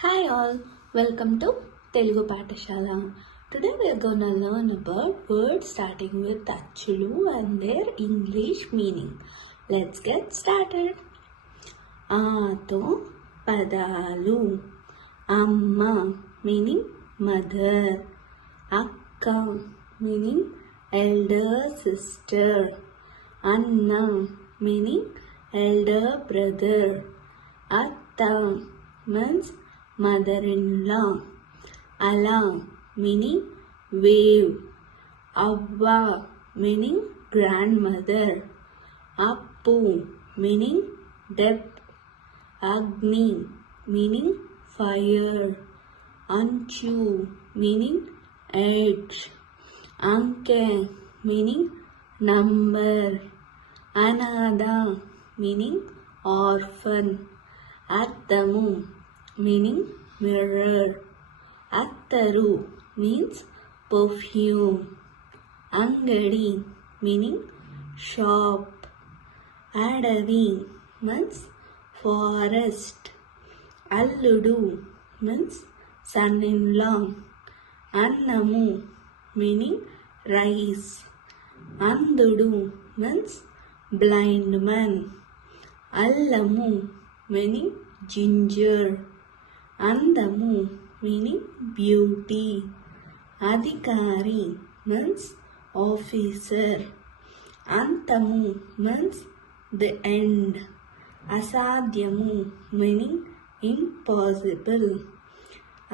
Hi all, welcome to Telugu Pathashala. Today we are going to learn about words starting with Achulu and their English meaning. Let's get started. Ato padalu. Amma meaning mother. Akka meaning elder sister. Anna meaning elder brother. Atta means mother-in-law. Ala meaning wave. Avva meaning grandmother. Appu meaning depth. Agni meaning fire. Anchu meaning edge. Anke meaning number. Anada meaning orphan. Addamu meaning mirror. Attaru means perfume. Angadi meaning shop. Adavi means forest. Alludu means son-in-law. Annamu meaning rice. Andudu means blind man. Allamu meaning ginger. Andamu meaning beauty. Adhikari means officer. Antamu means the end. Asadhyamu meaning impossible.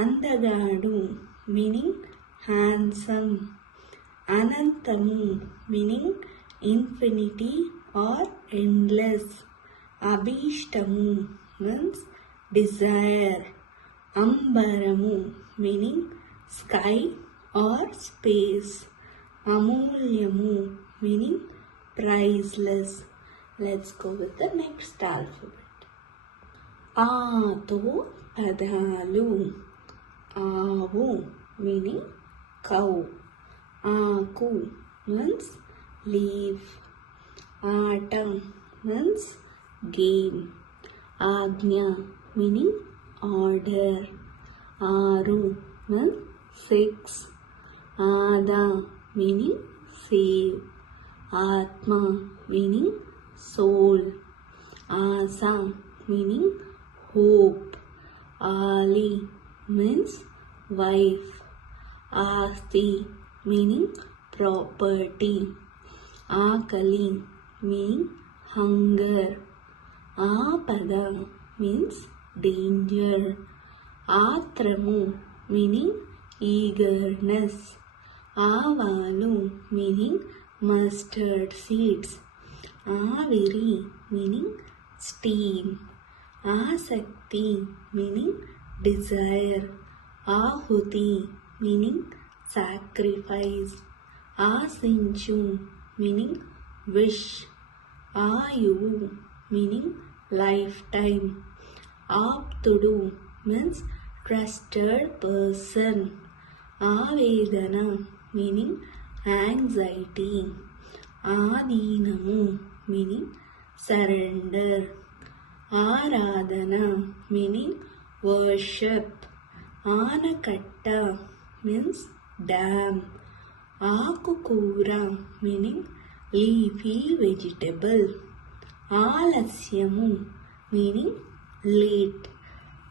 Andagadu meaning handsome. Anantamu meaning infinity or endless. Abhishtamu means desire. Ambaramu meaning sky or space. Amulyamu meaning priceless. Let's go with the next alphabet. Ato padalu. Avu meaning cow. Aku means leaf. Ata means game. Agnya meaning order. Aru means 6. Ada meaning save. Atma meaning soul. Asa meaning hope. Ali means wife. Asti meaning property. Akali meaning hunger. Apada means danger. Atramu meaning eagerness. Avalu meaning mustard seeds. Aviri meaning steam. Asakti meaning desire. Ahuti meaning sacrifice. Asinchu meaning wish. Ayuvu meaning lifetime. Aptudu means trusted person. Avedana meaning anxiety. Adinamu meaning surrender. Aradhana meaning worship. Anakatta means dam. Akukura meaning leafy vegetable. Alasyamu meaning late.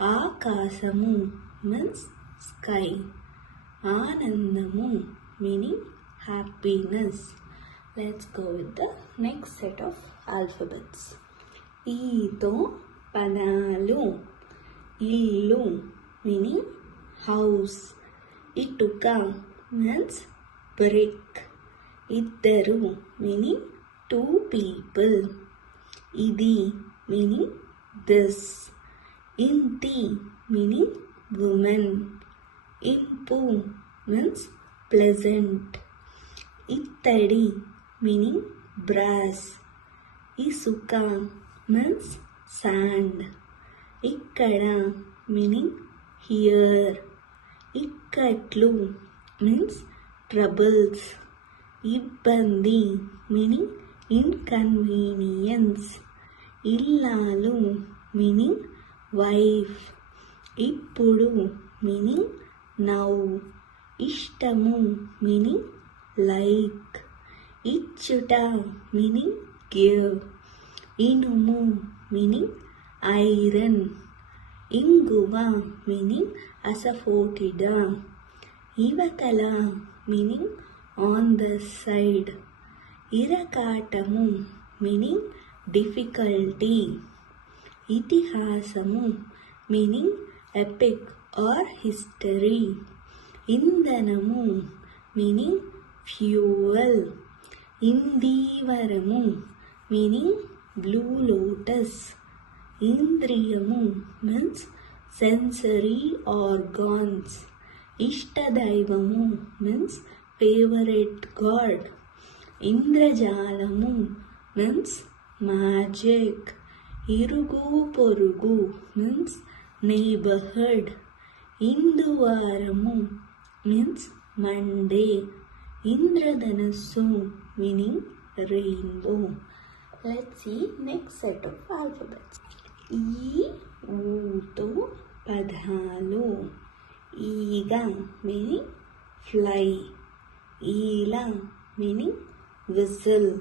Akasamu means sky. Anandamu meaning happiness. Let's go with the next set of alphabets. Ito padalu. Illu meaning house. Ituka means brick. Iddaru meaning 2 people. Idi meaning this. Inti meaning woman. Impu means pleasant. Ittadi meaning brass. Isuka means sand. Ikkada meaning here. Ikkatlu means troubles. Ibbandi meaning inconvenience. Illalu meaning wife. ఇప్పుడు meaning now. ఇష్టము meaning like. ఇచ్చుట meaning give. ఇనుము meaning iron. ఇంగువ meaning asafoetida. ఇవతల meaning on the side. ఇరకాటము meaning difficulty. ఇతిహాసము meaning epic or history. ఇంధనము meaning fuel. ఇందీవరము మీనింగ్ బ్లూ లోటస్. ఇంద్రియము మీన్స్ సెన్సరీ ఆర్గాన్స్. ఇష్టదైవము మీన్స్ ఫేవరెట్ గాడ్. ఇంద్రజాలము మీన్స్ మ్యాజిక్. ఇరుగు పొరుగు మీన్స్ neighborhood. ఇందువారము మీన్స్ మండే. ఇంద్రధనస్సు meaning rainbow. Let's see next set of alphabets. ఈ ఊతో పదాలు. ఈగ మీనింగ్ ఫ్లై. ఈల మీనింగ్ విజిల్.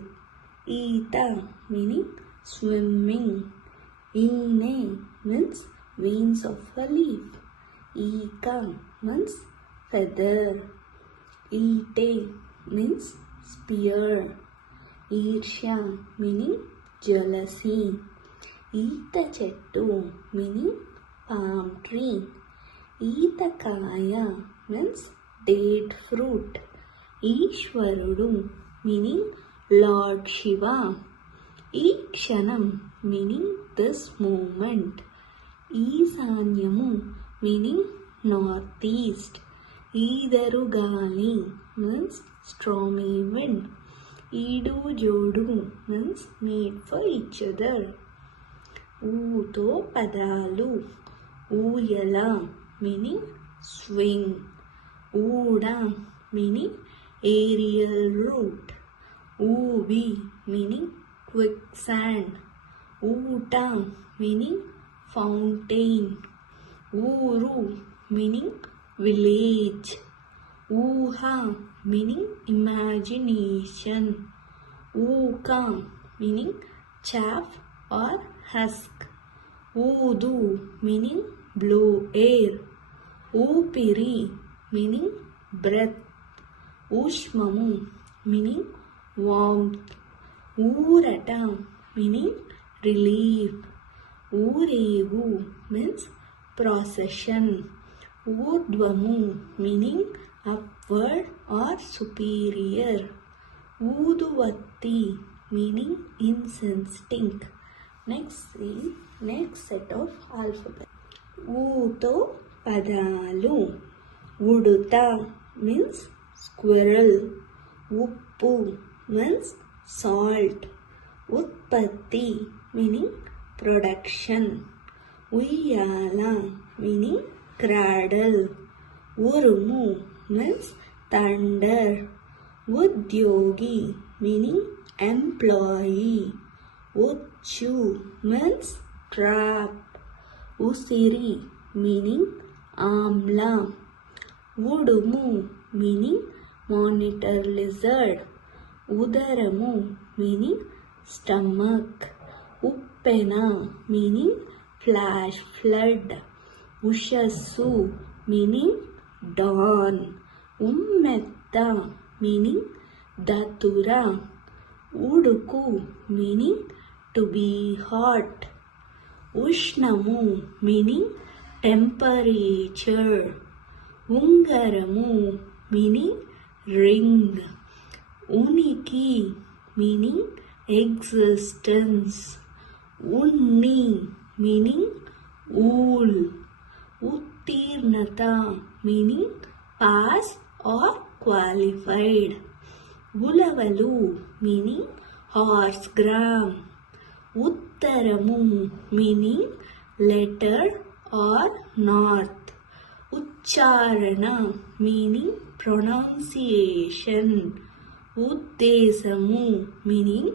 ఈత మీనింగ్ స్విమ్మింగ్. ఈనె means veins of a leaf. Ika means feather. Ite means spear. Irsha meaning jealousy. Eeta chettu meaning palm tree. Eeta kaya means date fruit. Ishwarudu meaning Lord Shiva. Ikshanam meaning this moment. ఈశాన్యము meaning north east. ఈదరు గాలి means strong wind. ఈడు జోడు means made for each other. ఊతో పదాలు. ఊయల meaning swing. ఊడ meaning aerial root. ఊబి మీనింగ్ క్విక్ శాండ్. ఊట meaning fountain. Uru meaning village. Uha meaning imagination. Uka meaning chaff or husk. Udu meaning blow air. Upiri meaning breath. Ushmamu meaning warmth. Urata meaning relief. ఊరేగు means procession. ఊర్ధ్వము meaning upward or superior. ఊదువత్తి meaning incense stick. Next set of alphabet. ఊతో పదాలు. ఉడుత means squirrel. ఉప్పు means salt. ఉత్పత్తి meaning production. ఉయ్యాల meaning cradle. ఉరుము means thunder. ఉద్యోగి meaning employee. ఉచ్చు means trap. ఉసిరి meaning Amla. ఉడుము meaning monitor lizard. ఉదరము meaning stomach. ఉప్పెన meaning flash flood. ఉషస్సు meaning dawn. ఉమ్మెత్త meaning దతుర. ఉడుకు meaning to be hot. ఉష్ణము meaning temperature. ఉంగరము meaning ring. ఉనికి meaning existence. ఉన్ని meaning wool. ఉత్తీర్ణత meaning pass or qualified. ఉలవలు meaning horse gram. ఉత్తరము meaning letter or north. ఉచ్చారణ meaning pronunciation. ఉద్దేశము meaning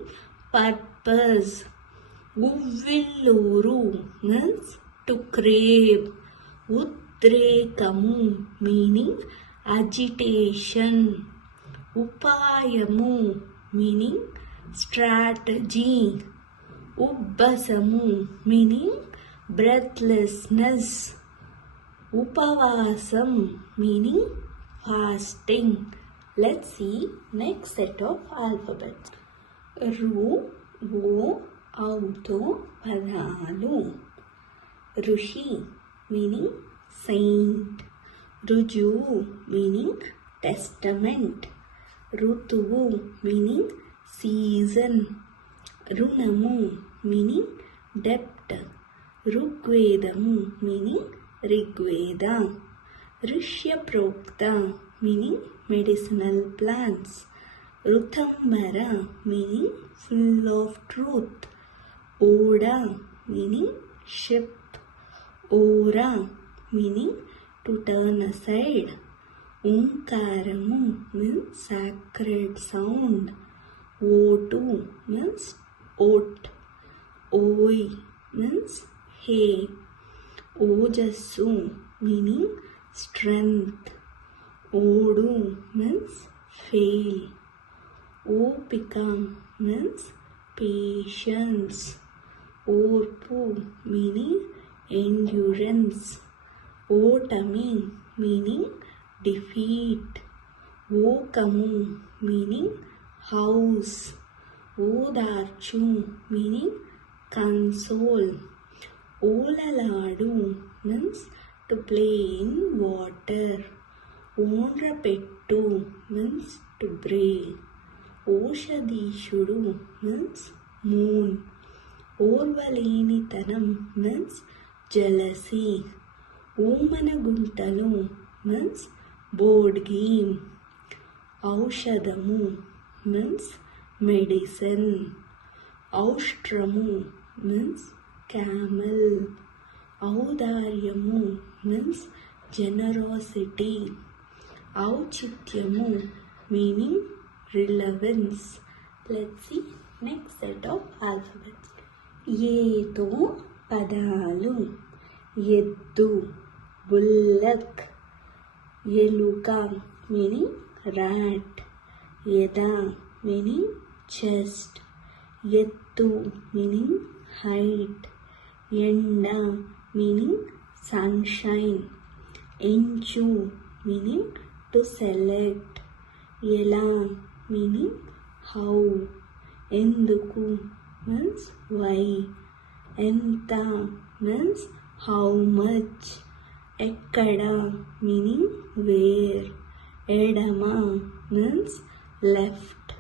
purpose. ఉవ్విల్లూరు means to crave. ఉద్రేకము meaning agitation. ఉపాయము meaning strategy. ఉబ్బసము మీనింగ్ బ్రెత్లెస్నెస్. ఉపవాసం meaning fasting. Let's see next set of alphabets. రు ఓ ఔతో పదాలు. ఋషి మీనింగ్ సెయింట్. రుజువు మీనింగ్ టెస్టమెంట్. ఋతువు మీనింగ్ సీజన్. రుణము మీనింగ్ డెప్ట్. ఋగ్వేదము మీనింగ్ రిగ్వేద. ఋష్యప్రోక్త మీనింగ్ మెడిసినల్ ప్లాంట్స్. ఋతంబర మీనింగ్ ఫుల్ ఆఫ్ ట్రూత్. ఓడ మీనింగ్ షిప్. ఓరా మీనింగ్ టు టర్న్ aside. ఓంకారము మీన్స్ sacred sound. ఓటు మీన్స్ oat. ఓయ్ మీన్స్ hay. ఓజస్సు మీనింగ్ strength. ఓడు మీన్స్ fail. ఓపిక మీన్స్ patience. ఓర్పు మీనింగ్ endurance. ఓటమి మీనింగ్ defeat. ఓకము మీనింగ్ house. ఓదార్చు మీనింగ్ console. ఓలలాడు means to play in water. ఓండ్రపెట్టు మీన్స్ to bray. ఓషధీషుడు మీన్స్ మూన్. ఓర్వలేనితనం మీన్స్ jealousy. ఓమనగుంటలు మీన్స్ board game. ఔషధము మీన్స్ మెడిసిన్. ఔష్ట్రము మీన్స్ camel. ఔదార్యము మీన్స్ generosity. ఔచిత్యము meaning relevance. Let's see next set of alphabets. ఏతో పదాలు. ఎద్దు బుల్లక్. ఎలుక మీనింగ్ rat. ఎద మీనింగ్ చెస్ట్. ఎత్తు మీనింగ్ height. ఎండ మీనింగ్ సన్షైన్. ఎంచు మీనింగ్ టు సెలెక్ట్. ఎలా మీనింగ్ హౌ. ఎందుకు మీన్స్ వై. ఎంత మీన్స్ హౌ మచ్. ఎక్కడ మీనింగ్ వేర్. ఎడమ మీన్స్ లెఫ్ట్.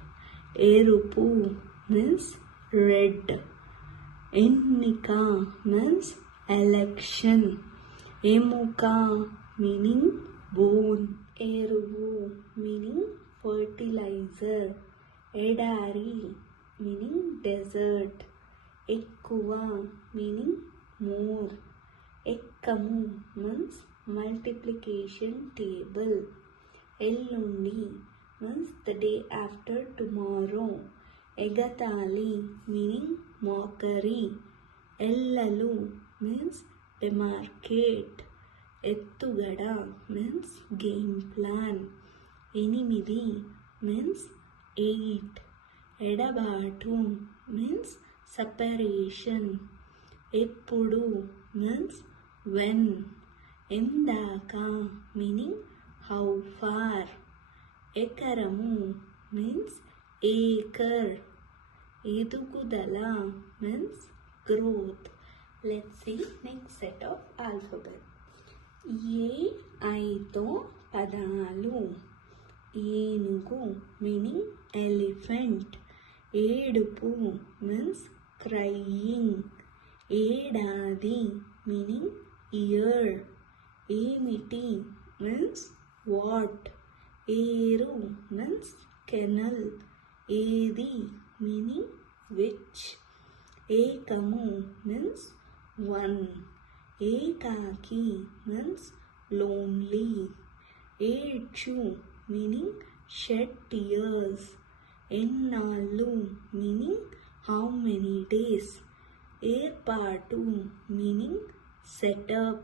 ఎరుపు మీన్స్ రెడ్. ఎన్నిక మీన్స్ ఎలక్షన్. ఎముక మీనింగ్ బోన్. ఎరువు మీనింగ్ ఫర్టిలైజర్. ఎడారి మీనింగ్ డెజర్ట్. ఎక్కువ మీనింగ్ మోర్. ఎక్కము మీన్స్ మల్టిప్లికేషన్ టేబుల్. ఎల్లుండి means the day after tomorrow. ఎగతాళి మీనింగ్ మోకరీ. ఎల్లలు మీన్స్ demarcate. ఎత్తుగడ మీన్స్ గేమ్ ప్లాన్. 8 మీన్స్ 8. ఎడబాటు మీన్స్ సెపరేషన్. ఎప్పుడు మీన్స్ వెన్. ఎందాక మీనింగ్ హౌ ఫార్. ఎకరము మీన్స్ ఏకర్. ఎదుగుదల means growth. Let's see next set of alphabet. ఏ ఐతో పదాలు. ఏనుగు మీనింగ్ ఎలిఫెంట్. ఏడుపు మీన్స్ క్రయింగ్. ఏడాది మీనింగ్ ఇయర్. ఏమిటి మీన్స్ వాట్. ఏరు మీన్స్ కెనల్. ఏది మీనింగ్ విచ్. ఏకము మీన్స్ వన్. ఏకాకి మీన్స్ లోన్లీ. ఏడ్చు మీనింగ్ షెడ్ టియర్స్. ఎన్నాళ్ళు మీనింగ్ హౌ మెనీ డేస్. ఏర్పాటు మీనింగ్ సెటప్.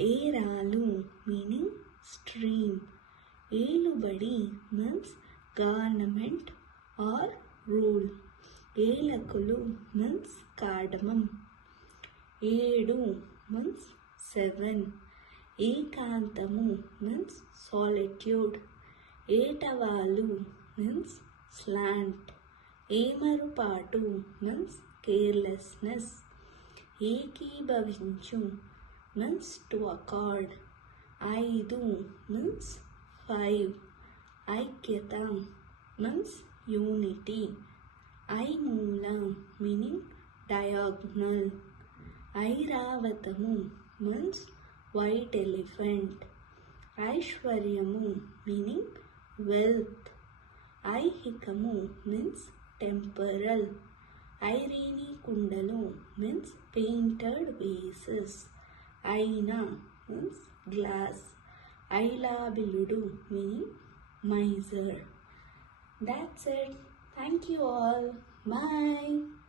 ఏరాలు మీనింగ్ స్ట్రీమ్. ఏలుబడి మీన్స్ గవర్నమెంట్ ఆర్ రూల్. ఏలకులు మీన్స్ కార్డమం. ఏడు మీన్స్ 7. ఏకాంతము మీన్స్ సాలిట్యూడ్. ఏటవాలు మీన్స్ స్లాంట్. ఏమరుపాటు మీన్స్ కేర్లెస్నెస్. ఏకీభవించు మీన్స్ టు అకార్డ్. 5 మీన్స్ 5. ఐక్యత మీన్స్ యూనిటీ. ఐమూల మీనింగ్ డయాగ్నల్. ఐరావతము మీన్స్ వైట్ ఎలిఫెంట్. ఐశ్వర్యము మీనింగ్ వెల్త్. ఐహికము మీన్స్ టెంపరల్. ఐరేని కుండలు మీన్స్ పెయింటెడ్ వేసెస్. ఐనా మీన్స్ గ్లాస్. ఐలాబిలుడు meaning miser. That's it. Thank you all. Bye.